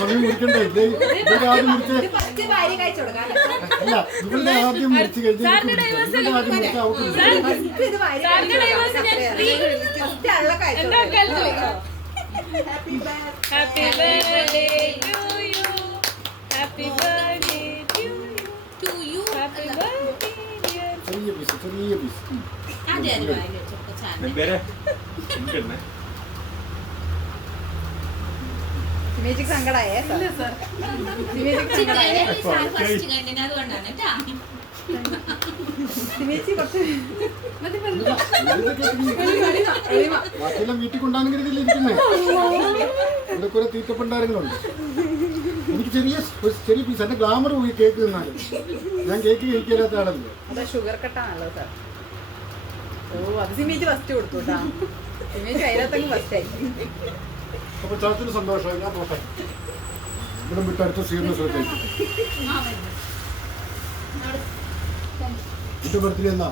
സമയം മുറിക്കണ്ടേ? ഇവരുടെ ആദ്യം മുറിച്ച് അല്ല, ഇവരുടെ ആദ്യം മുറിച്ച് കഴിഞ്ഞാൽ ആദ്യം മുറിച്ച് അവർക്ക് Happy birthday to you. Happy birthday to you. Happy birthday dear. ചെറിയ പീസ്, ചെറിയ പീസ്. സിമേജിക്ക് സങ്കടായേ ബാക്കിയെല്ലാം വീട്ടിൽ കൊണ്ടാണെങ്കിൽ ഇതിലിരിക്കുന്നേ. ഇവിടെ കുറെ തീറ്റപ്പണ്ടാരങ്ങളുണ്ട്. എനിക്ക് ചെറിയ പീസ്. എന്റെ ഗ്ലാമർ പോയി കേക്ക് തിന്നാലും. ഞാൻ കേക്ക് കഴിക്കാത്ത ആളല്ലേ. അതാ ഷുഗർ കട്ടാണല്ലോ സാർ. ഓ അത് സിമേജ് ഫസ്റ്റ് കൊടുത്തു കേട്ടാ. സിമേജ് അതിനകത്തങ്ങ് ഫസ്റ്റ് ആയി. അപ്പൊ ചാച്ചന് സന്തോഷമായി. ഞാൻ പോട്ടെ. ഇവിടെ വിട്ട് അടുത്ത സീറിയസ് ആയിട്ട് എന്റെ ബർത്ത്ഡേ എന്നാ?